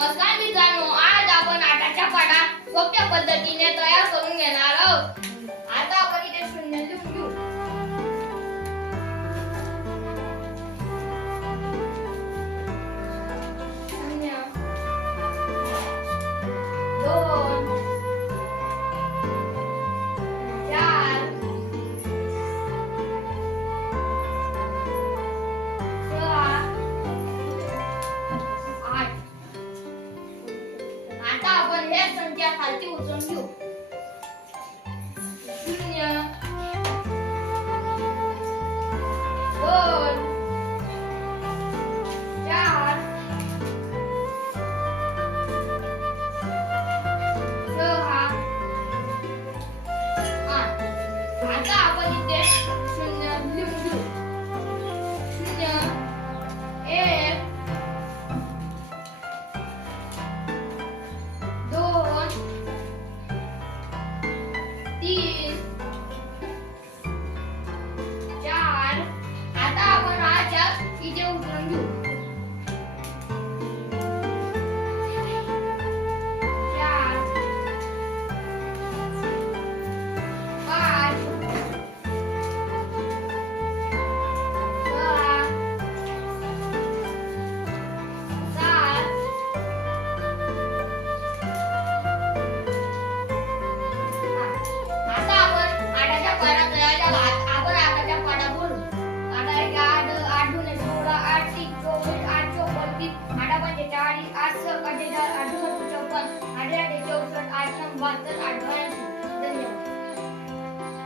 नमस्कार मित्रांनो, आज आपण आटाच्या पाडा सोप्या पद्धतीने तयार करून घेणार आहोत. आता आपण इथे शून्य लिहून घेऊ. शून्य, दोन, चार, सहा, आठ. आता आपण हे संख्या खालची उचलून घेऊ.